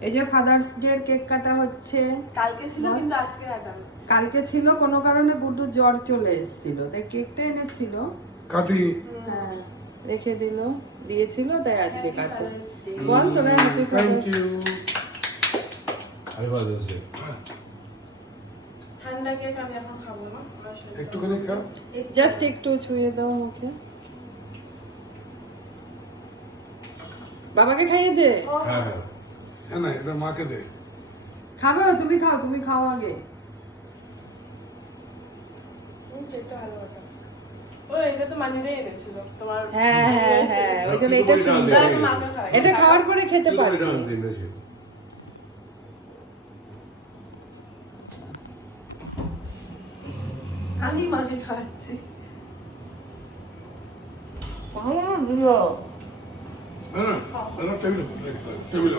এই যে father's day cake কাটা হচ্ছে। কালকে ছিল কিন্তু আজকে কাটা হচ্ছে। কালকে ছিল কোনো কারণে গুড্ডু জ্বর চলে এসেছিল, তাই কেকটা এনেছিল, কাটি হ্যাঁ রেখে দিয়েছিল, তাই আজকে Happy কাটছে। Father's Day. বল তোরা happy thank father's. You. Happy Father's Day. ঠান্ডা কেক আমি এখন খাবো না। আমার শরীরটা- একটুখানি খা। জাস্ট একটু ছুঁয়ে দাও মুখে। বাবাকে খাইয়ে দে। ও, হ্যাঁ হ্যাঁ হ্যাঁ না, এটা মাকে দে। খাবে? তুমি খাও আগে। কেকটা ভালো কাটা। ও, এটা তো মানিরাই এনেছিল তোমার। হ্যাঁ ওই জন্য এটা সুন্দর। দাও, আমি মাকে খাওয়াই। এটা খাওয়ার পরে খেতে পারবি। আমি মাকে খাওয়াচ্ছি। দিও। না না, টেবিলে টেবিলে